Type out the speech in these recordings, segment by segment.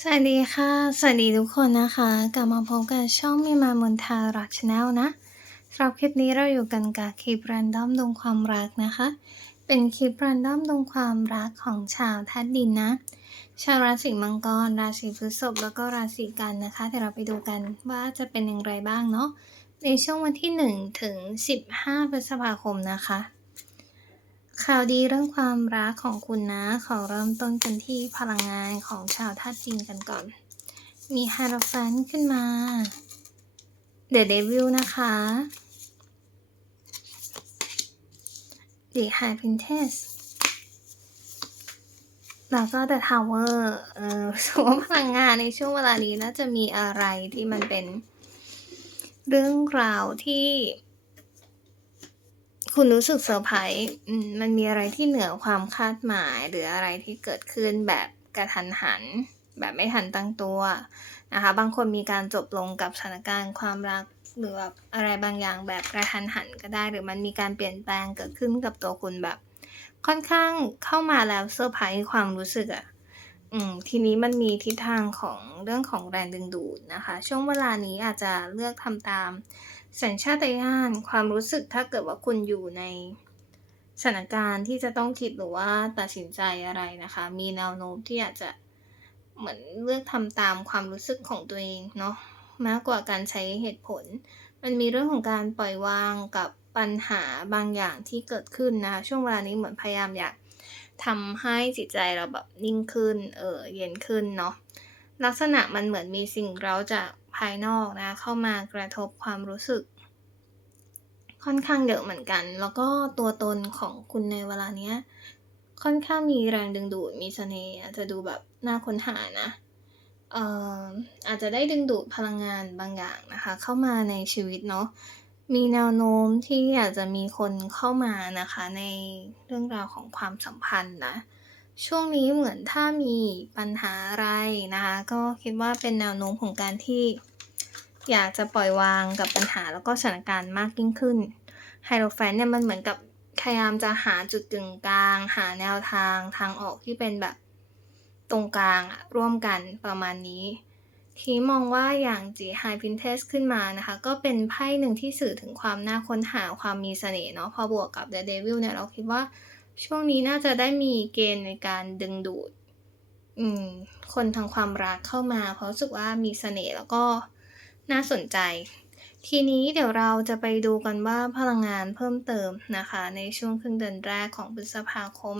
สวัสดีค่ะ สวัสดีทุกคนนะคะ กลับมาพบกับช่องมีมามนทารักชแนลนะสำหรับคลิปนี้เราอยู่กันกับคลิปรันดอมดวงความรักนะคะ เป็นคลิปรันดอมดวงความรักของชาวธาตุดินนะ ชาวราศีมังกร ราศีพฤษภแล้วก็ราศีกันนะคะเดี๋ยวเราไปดูกันว่าจะเป็นอย่างไรบ้างเนาะในช่วงวันที่ 1 ถึง 15พฤษภาคมนะคะ ข่าวดีเรื่องความรักของคุณนะ ขอเริ่มต้นกันที่พลังงานของชาวธาตุจีนกันก่อน มีฮาร์ฟันขึ้นมา The Devil นะคะ The High Princess แล้วก็ The Tower เออสมว่าพลังงานในช่วงเวลานี้น่าจะมีอะไรที่มันเป็นเรื่องราวที่ คุณรู้สึกเซอร์ไพรส์อืมมันมีอะไรที่เหนือความคาดหมาย หรืออะไรที่เกิดขึ้นแบบกระทันหัน แบบไม่ทันตั้งตัวนะคะ บางคนมีการจบลงกับสถานการณ์ความรักหรือแบบอะไรบางอย่างแบบกระทันหันก็ได้ หรือมันมีการเปลี่ยนแปลงเกิดขึ้นกับตัวคุณแบบ ค่อนข้างเข้ามาแล้วเซอร์ไพรส์ความรู้สึกอะอืมทีนี้มันมีทิศทางของเรื่องของแรงดึงดูดนะคะ ช่วงเวลานี้อาจจะเลือกทำตาม สัญชาตญาณความรู้สึกถ้าเกิดว่าคุณอยู่ในสถานการณ์ที่จะต้องคิดหรือว่าตัดสินใจอะไรนะคะ มีแนวโน้มที่อาจจะเหมือนเลือกทำตามความรู้สึกของตัวเองเนาะมากกว่าการใช้เหตุผล มันมีเรื่องของการปล่อยวางกับปัญหาบางอย่างที่เกิดขึ้นนะคะช่วงเวลานี้เหมือนพยายามอยากทำให้จิตใจเราแบบนิ่งขึ้นเออเย็นขึ้นเนาะลักษณะมันเหมือนมีสิ่งเราจาก ภายนอกนะเข้ามากระทบความรู้สึก ค่อนข้างเยอะเหมือนกัน แล้วก็ตัวตนของคุณในเวลาเนี้ยค่อนข้างมีแรงดึงดูดมีเสน่ห์อาจจะดูแบบน่าค้นหานะเอ่ออาจจะได้ดึงดูดพลังงานบางอย่างนะคะ เข้ามาในชีวิตเนาะมีแนวโน้มที่อาจจะมีคนเข้ามานะคะ ในเรื่องราวของความสัมพันธ์นะ ช่วงนี้เหมือนถ้ามีปัญหาอะไรนะคะ ก็คิดว่าเป็นแนวโน้มของการที่ อยากจะปล่อยวางกับปัญหาแล้วก็สถานการณ์มากยิ่งขึ้นไฮโรแฟนเนี่ยมันเหมือนกับพยายามจะหาจุดกึ่งกลาง หาแนวทางทางออกที่เป็นแบบตรงกลางร่วมกันประมาณนี้ ทีมองว่าอย่างจีไฮพินเทสขึ้นมานะคะ ก็เป็นไพ่หนึ่งที่สื่อถึงความน่าค้นหาความมีเสน่ห์เนาะพอบวกกับ The Devil เนี่ยเราคิดว่า ช่วงนี้น่าจะได้มีเกณฑ์ในการดึงดูด อืม คนทางความรักเข้ามา เพราะรู้สึกว่ามีเสน่ห์แล้วก็น่าสนใจ ทีนี้เดี๋ยวเราจะไปดูกันว่าพลังงานเพิ่มเติมนะคะ ในช่วงครึ่งเดือนแรกของพฤษภาคม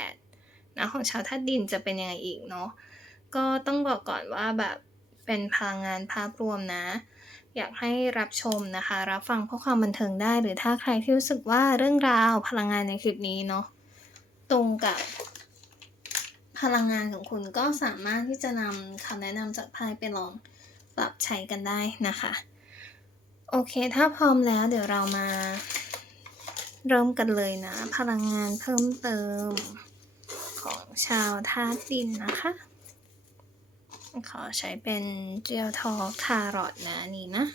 2568 นะของชาวธาตุดินจะเป็นยังไงอีกเนาะก็ต้องบอกก่อนว่าแบบเป็นพลังงานภาพรวมนะ อยากให้รับชมนะคะ รับฟังเพื่อความบันเทิงได้ หรือถ้าใครที่รู้สึกว่าเรื่องราวพลังงานในคลิปนี้เนาะตรงกับพลังงานของคุณก็สามารถที่จะนำคำแนะนำจากไพ่ไปลองปรับใช้กันได้นะคะ โอเค ถ้าพร้อมแล้วเดี๋ยวเรามา เริ่มกันเลยนะ พลังงานเพิ่มเติมของชาวธาตุดินนะคะ ขอใช้เป็นเจลทอคารอทนะอันนี้นะ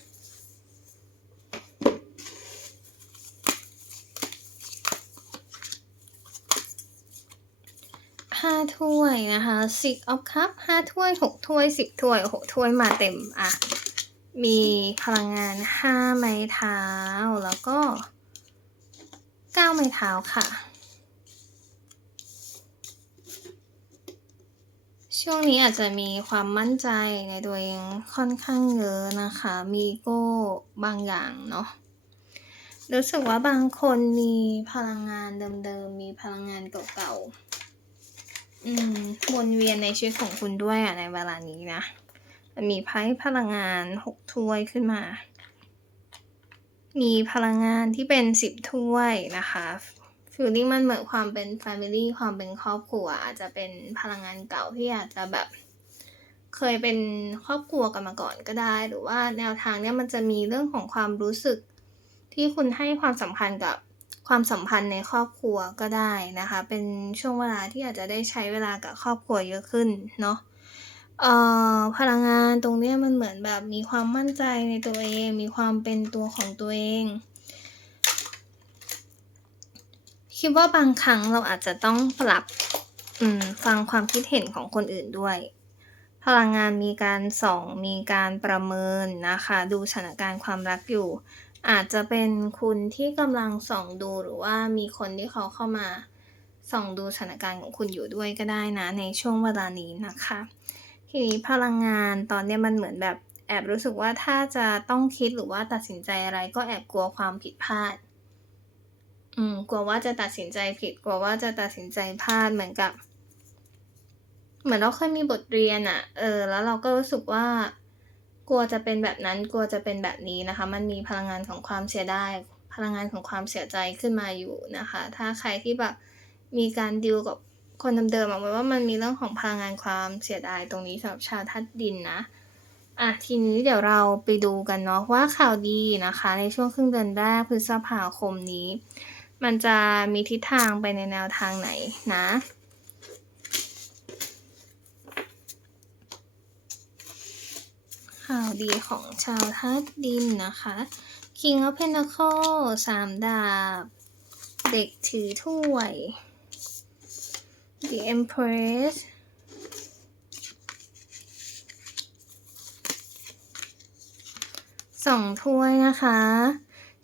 ห้าถ้วยนะคะ six of cup ห้าถ้วยหกถ้วยสิบถ้วยโอ้โหถ้วยมาเต็มอะ มีพลังงานห้าไม้เท้าแล้วก็เก้าไม้เท้าค่ะ ช่วงนี้อาจจะมีความมั่นใจในตัวเองค่อนข้างเยอะนะคะ มีโก้บางอย่างเนาะ รู้สึกว่าบางคนมีพลังงานเดิมๆ มีพลังงานเก่าๆ อืมวนเวียนในชีวิตของคุณด้วยอะในเวลานี้นะ มีไพ่พลังงานหกถ้วยขึ้นมา มีพลังงานที่เป็นสิบถ้วยนะคะ ฟีลลิ่งมันเหมือนความเป็น Family ความเป็นครอบครัว อาจจะเป็นพลังงานเก่าที่อาจจะแบบ เคยเป็นครอบครัวกันมาก่อนก็ได้ หรือว่าแนวทางเนี้ยมันจะมีเรื่องของความรู้สึก ที่คุณให้ความสำคัญกับความสัมพันธ์ในครอบครัวก็ได้นะคะ เป็นช่วงเวลาที่อาจจะได้ใช้เวลากับครอบครัวเยอะขึ้นเนาะเอ่อพลังงานตรงเนี้ยมันเหมือนแบบมีความมั่นใจในตัวเอง มีความเป็นตัวของตัวเอง คิดว่าบางครั้งเราอาจจะต้องปรับ อืม ฟังความคิดเห็นของคนอื่นด้วย พลังงานมีการส่องมีการประเมินนะคะ ดูสถานการณ์ความรักอยู่ อาจจะเป็นคุณที่กำลังส่องดูหรือว่ามีคนที่เขาเข้ามาส่องดูสถานการณ์ของคุณอยู่ด้วยก็ได้นะ ในช่วงเวลานี้นะคะ ทีนี้พลังงานตอนนี้มันเหมือนแบบแอบรู้สึกว่าถ้าจะต้องคิดหรือว่าตัดสินใจอะไรก็แอบกลัวความผิดพลาด อืมกลัวว่าจะตัดสินใจผิดกลัวว่าจะตัดสินใจพลาดเหมือนกับ เหมือนเราเคยมีบทเรียนอะเออ แล้วเราก็รู้สึกว่า กลัวจะเป็นแบบนั้น กลัวจะเป็นแบบนี้นะคะ มันมีพลังงานของความเสียดายพลังงานของความเสียใจขึ้นมาอยู่นะคะ ถ้าใครที่แบบมีการดีลกับคนเดิมๆอะเหมือนว่ามันมีเรื่องของพลังงานความเสียดายตรงนี้สำหรับชาวธาตุดินนะอะทีนี้เดี๋ยวเราไปดูกันเนาะว่าข่าวดีนะคะ ในช่วงครึ่งเดือนแรกพฤษภาคมนี้ มันจะมีทิศทางไปในแนวทางไหนนะ ข่าวดีของชาวธาตุดินนะคะ King of Pentacles สามดาบ เด็กถือถ้วย The Empress สองถ้วยนะคะ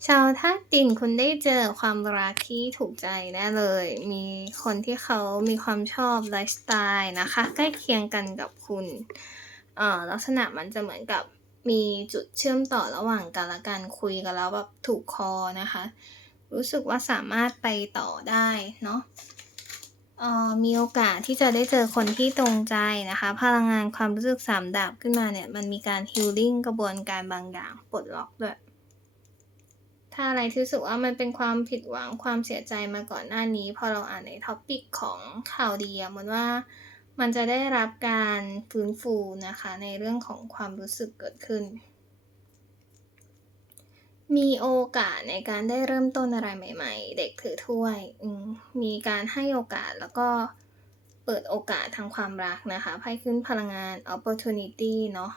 ชาวธาตุดินคุณได้เจอความรักที่ถูกใจแน่เลย มีคนที่เขามีความชอบไลฟ์สไตล์นะคะ ใกล้เคียงกันกับคุณเอ่อลักษณะมันจะเหมือนกับมีจุดเชื่อมต่อระหว่างกันและกันคุยกันแล้วแบบถูกคอนะคะ รู้สึกว่าสามารถไปต่อได้เนาะออมีโอกาสที่จะได้เจอคนที่ตรงใจนะคะ พลังงานความรู้สึกสามดาบขึ้นมาเนี่ย มันมีการ healing กระบวนการบางอย่างปลดล็อกด้วย ถ้าอะไรที่รู้สึกว่ามันเป็นความผิดหวังความเสียใจมาก่อนหน้านี้ พอเราอ่านใน topic ของข่าวดีอะเหมือนว่ามันจะได้รับการฟื้นฟูนะคะในเรื่องของความรู้สึกเกิดขึ้น มีโอกาสในการได้เริ่มต้นอะไรใหม่ ๆ เด็กถือถ้วยมมีการให้โอกาสแล้วก็เปิดโอกาสทางความรักนะคะไพ่ขึ้นพลังงาน opportunity เนาะ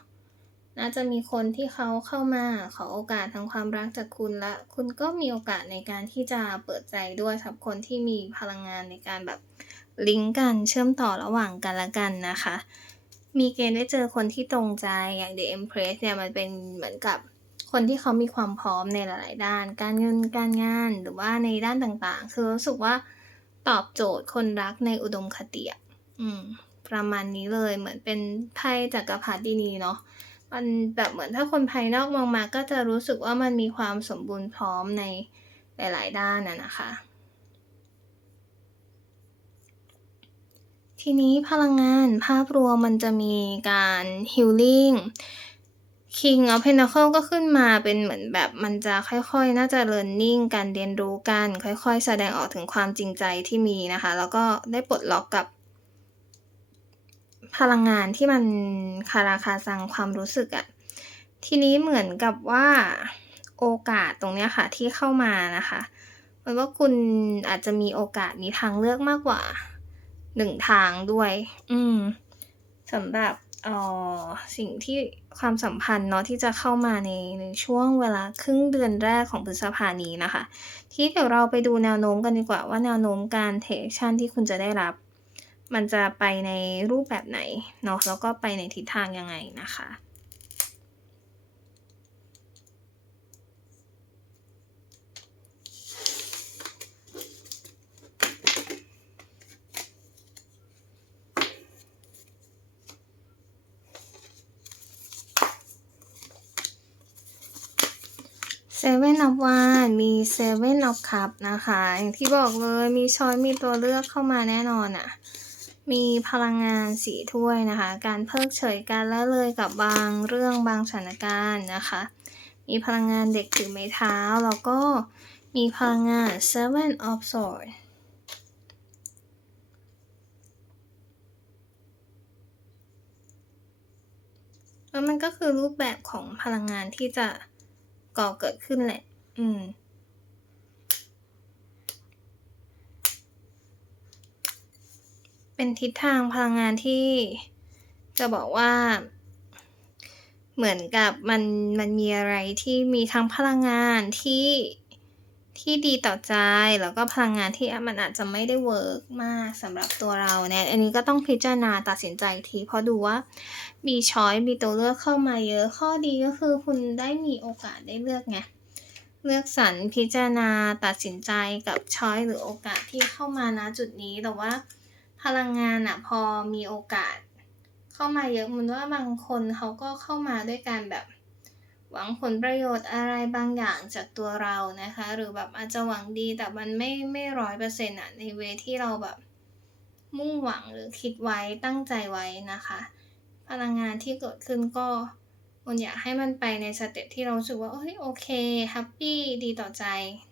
น่าจะมีคนที่เขาเข้ามาขอโอกาสทางความรักจากคุณและ คุณก็มีโอกาสในการที่จะเปิดใจด้วยสำหรับคนที่มีพลังงานในการแบบลิงก์กันเชื่อมต่อระหว่างกันและกันนะคะ มีเกณฑ์ได้เจอคนที่ตรงใจอย่าง The Empress เนี่ยมันเป็นเหมือนกับคนที่เขามีความพร้อมในหลาย ๆ ด้าน การเงินการงานหรือว่าในด้านต่างๆ คือรู้สึกว่าตอบโจทย์คนรักในอุดมคติอะอืมประมาณนี้เลยเหมือนเป็นไพ่จักรพรรดินีเนาะ มันแบบเหมือนถ้าคนภายนอกมองมาก็จะรู้สึกว่ามันมีความสมบูรณ์พร้อมในหลาย ๆ ด้านอะนะคะ ทีนี้พลังงานภาพรวมมันจะมีการ healing King of Pentacle ก็ขึ้นมาเป็นเหมือนแบบมันจะค่อยๆ น่าจะ learning การเรียนรู้กัน ค่อยๆ แสดงออกถึงความจริงใจที่มีนะคะ แล้วก็ได้ปลดล็อกกับ พลังงานที่มันคาราคาซังความรู้สึกอะทีนี้เหมือนกับว่าโอกาสตรงเนี้ยค่ะที่เข้ามานะคะหมือนว่าคุณอาจจะมีโอกาสมีทางเลือกมากกว่า1ทางด้วย อืมสำหรับอ่อสิ่งที่ความสัมพันธ์เนาะที่จะเข้ามาในในช่วงเวลาครึ่งเดือนแรกของพฤษภานี้นะคะ ทีนี้เดี๋ยวเราไปดูแนวโน้มกันดีกว่าว่าแนวโน้มการเทกชันที่คุณจะได้รับ มันจะไปในรูปแบบไหนเนาะแล้วก็ไปในทิศทางยังไงนะคะ Seven of Wands มี Seven of Cups นะคะ อย่างที่บอกเลยมีช้อยมีตัวเลือกเข้ามาแน่นอนอะ มีพลังงาน4ถ้วยนะคะ การเพิกเฉยการละเลยกับบางเรื่องบางสถานการณ์นะคะ มีพลังงานเด็กถือไม้เท้า แล้วก็มีพลังงาน Seven of Swords แล้วมันก็คือรูปแบบของพลังงานที่จะก่อเกิดขึ้นแหละ อืม เป็นทิศทางพลังงานที่จะบอกว่า เหมือนกับมันมันมีอะไรที่มีทั้งพลังงานที่ที่ดีต่อใจแล้วก็พลังงานที่มันอาจจะไม่ได้เวิร์กมากสำหรับตัวเราเนี่ยอันนี้ก็ต้องพิจารณาตัดสินใจอีกทีเพราะดูว่ามีช้อยมีตัวเลือกเข้ามาเยอะข้อดีก็คือคุณได้มีโอกาสได้เลือกไงเลือกสรรพิจารณาตัดสินใจกับช้อยหรือโอกาสที่เข้ามาณจุดนี้แต่ว่า พลังงานอะพอมีโอกาส เข้ามาเยอะมันว่าบางคนเขาก็เข้ามาด้วยการแบบ หวังผลประโยชน์อะไรบางอย่างจากตัวเรานะคะ หรือแบบอาจจะหวังดีแต่มันไม่ไม่ร้อยเปอร์เซ็นต์อะในเวที่เราแบบ มุ่งหวังหรือคิดไว้ตั้งใจไว้นะคะ พลังงานที่เกิดขึ้นก็มันอยากให้มันไปในสเต็ปที่เราสึกว่าเอ้ยโอเคแฮปปี้ดีต่อใจ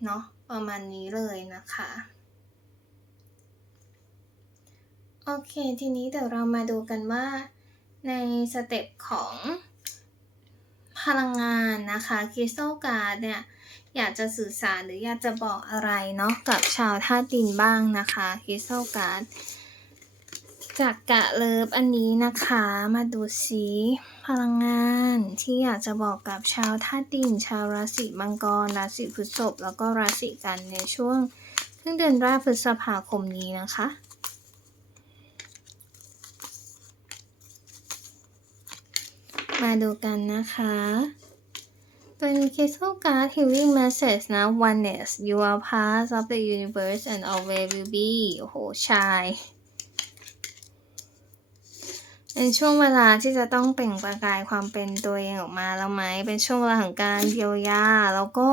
เนาะประมาณนี้เลยนะคะ โอเค ทีนี้เดี๋ยวเรามาดูกันว่า ในสเต็ปของพลังงานนะคะคริสตัลการ์ดเนี่ยอยากจะสื่อสารหรืออยากจะบอกอะไรเนาะกับชาวธาตุดินบ้างนะคะคริสตัลการ์ดจากกะเลิฟอันนี้นะคะมาดูสีพลังงานที่อยากจะบอกกับชาวธาตุดิน ชาวราศีมังกร ราศีพฤษภแล้วก็ราศีกันในช่วงครึ่งเดือนแรกพฤษภาคมนี้นะคะ มาดูกันนะคะ เป็น Crystal Card Healing Message นะ Oneness you are part of the universe and always will be โอ้โห ชายเป็นช่วงเวลาที่จะต้องเปล่งประกายความเป็นตัวเองออกมาแล้วไหม เป็นช่วงเวลาของการเยียวยา แล้วก็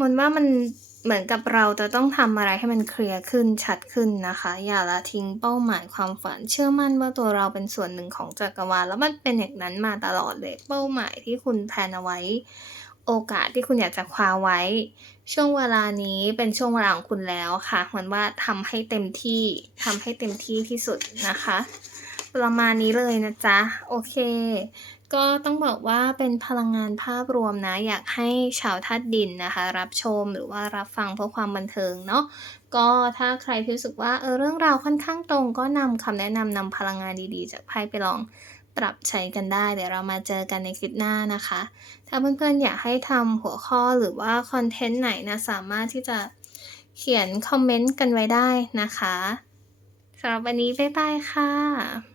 มันว่ามัน เหมือนกับเราจะต้องทำอะไรให้มันเคลียร์ขึ้นชัดขึ้นนะคะ อย่าละทิ้งเป้าหมายความฝัน เชื่อมั่นว่าตัวเราเป็นส่วนหนึ่งของจักรวาลแล้วมันเป็นอย่างนั้นมาตลอดเลย เป้าหมายที่คุณแพลนเอาไว้ โอกาสที่คุณอยากจะคว้าไว้ ช่วงเวลานี้เป็นช่วงเวลาของคุณแล้วค่ะเหมือนว่าทำให้เต็มที่ทำให้เต็มที่ที่สุดนะคะ ประมาณนี้เลยนะจ๊ะโอเค ก็ต้องบอกว่าเป็นพลังงานภาพรวมนะ อยากให้ชาวธาตุดินนะคะ รับชมหรือว่ารับฟังเพื่อความบันเทิงเนาะก็ถ้าใครที่รู้สึกว่าเออเรื่องราวค่อนข้างตรง ก็นำคำแนะนำนำพลังงานดีๆ จากไพ่ไปลองปรับใช้กันได้ เดี๋ยวเรามาเจอกันในคลิปหน้านะคะ ถ้าเพื่อนๆอยากให้ทำหัวข้อหรือว่าคอนเทนต์ไหนนะสามารถที่จะเขียนคอมเมนต์กันไว้ได้นะคะสำหรับวันนี้บ๊ายบายค่ะ